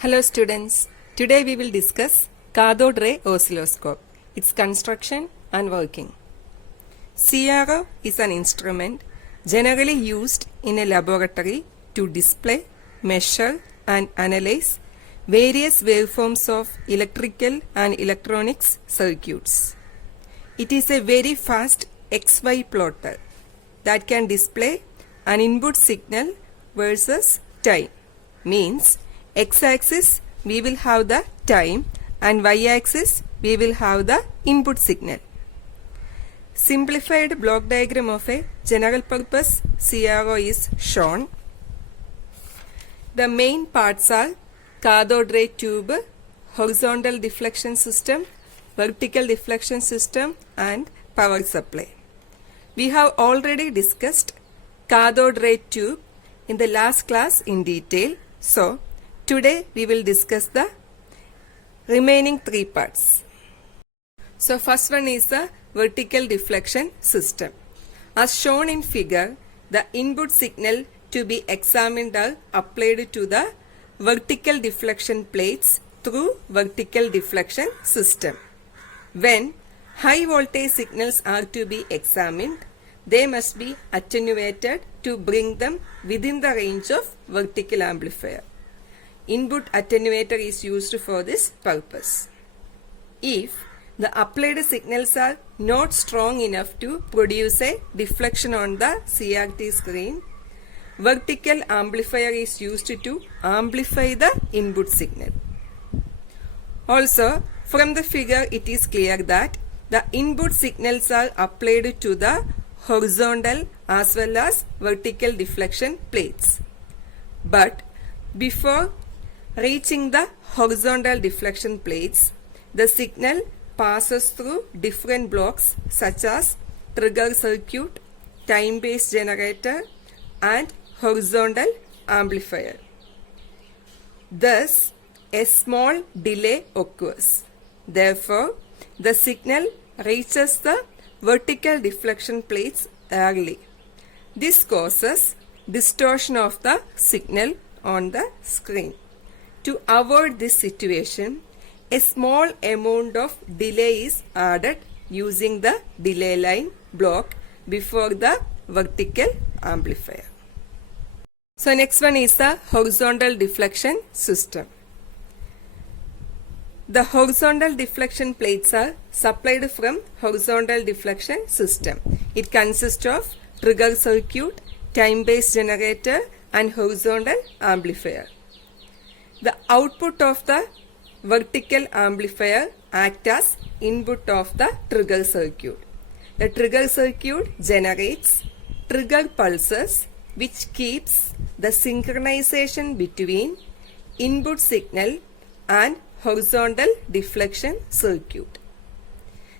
Hello students, today we will discuss cathode ray oscilloscope, its construction and working. CRO is an instrument generally used in a laboratory to display, measure and analyze various waveforms of electrical and electronics circuits. It is a very fast XY plotter that can display an input signal versus time. Means x-axis we will have the time and y-axis we will have the input signal. Simplified block diagram of a general purpose CRO is shown. The main parts are cathode ray tube, horizontal deflection system, vertical deflection system and power supply. We have already discussed cathode ray tube in the last class in detail. So, today we will discuss the remaining three parts. So, first one is the vertical deflection system. As shown in figure, the input signal to be examined are applied to the vertical deflection plates through vertical deflection system. When high voltage signals are to be examined, they must be attenuated to bring them within the range of vertical amplifier. Input attenuator is used for this purpose. If the applied signals are not strong enough to produce a deflection on the CRT screen, vertical amplifier is used to amplify the input signal. Also, from the figure it is clear that the input signals are applied to the horizontal as well as vertical deflection plates. But before reaching the horizontal deflection plates, the signal passes through different blocks such as trigger circuit, time-based generator and horizontal amplifier. Thus, a small delay occurs. Therefore, the signal reaches the vertical deflection plates early. This causes distortion of the signal on the screen. To avoid this situation, a small amount of delay is added using the delay line block before the vertical amplifier. So next one is the horizontal deflection system. The horizontal deflection plates are supplied from horizontal deflection system. It consists of trigger circuit, time-based generator and horizontal amplifier. The output of the vertical amplifier acts as input of the trigger circuit. The trigger circuit generates trigger pulses which keeps the synchronization between input signal and horizontal deflection circuit.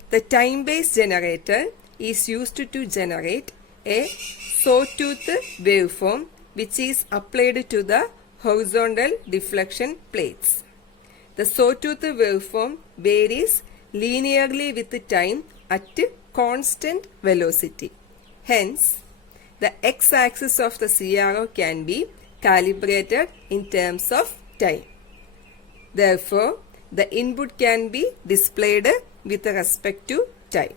The time-based generator is used to generate a sawtooth waveform which is applied to the horizontal deflection plates. The sawtooth waveform varies linearly with time at constant velocity. Hence, the x-axis of the CRO can be calibrated in terms of time. Therefore, the input can be displayed with respect to time.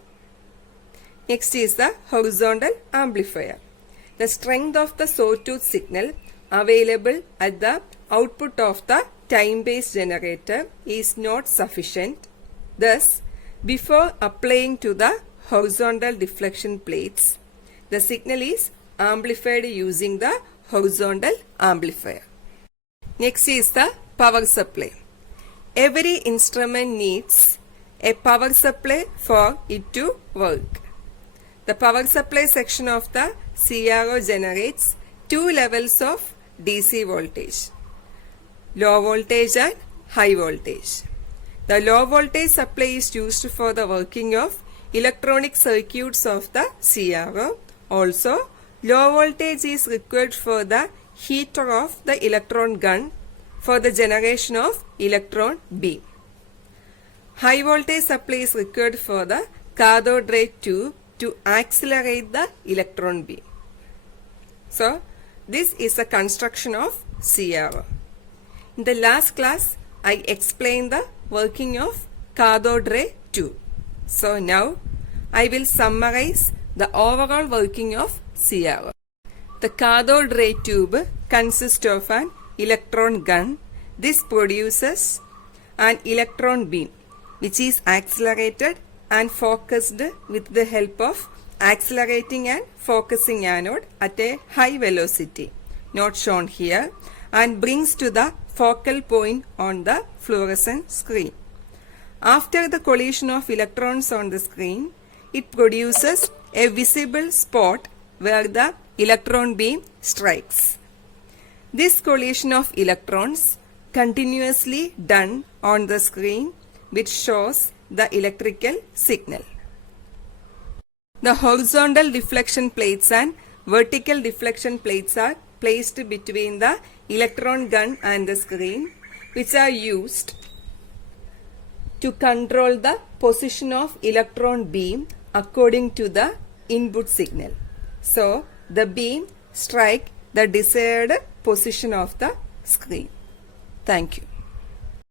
Next is the horizontal amplifier. The strength of the sawtooth signal available at the output of the time-based generator is not sufficient. Thus, before applying to the horizontal deflection plates, the signal is amplified using the horizontal amplifier. Next is the power supply. Every instrument needs a power supply for it to work. The power supply section of the CRO generates two levels of DC voltage, low voltage and high voltage. The low voltage supply is used for the working of electronic circuits of the CRO. Also, low voltage is required for the heater of the electron gun for the generation of electron beam. High voltage supply is required for the cathode ray tube to accelerate the electron beam. So, this is a construction of CRO. In the last class, I explained the working of cathode ray tube. So now, I will summarize the overall working of CRO. The cathode ray tube consists of an electron gun. This produces an electron beam which is accelerated and focused with the help of accelerating and focusing anode at a high velocity, not shown here, and brings to the focal point on the fluorescent screen. After the collision of electrons on the screen, it produces a visible spot where the electron beam strikes. This collision of electrons continuously done on the screen which shows the electrical signal. The horizontal deflection plates and vertical deflection plates are placed between the electron gun and the screen, which are used to control the position of electron beam according to the input signal. So, the beam strike the desired position of the screen. Thank you.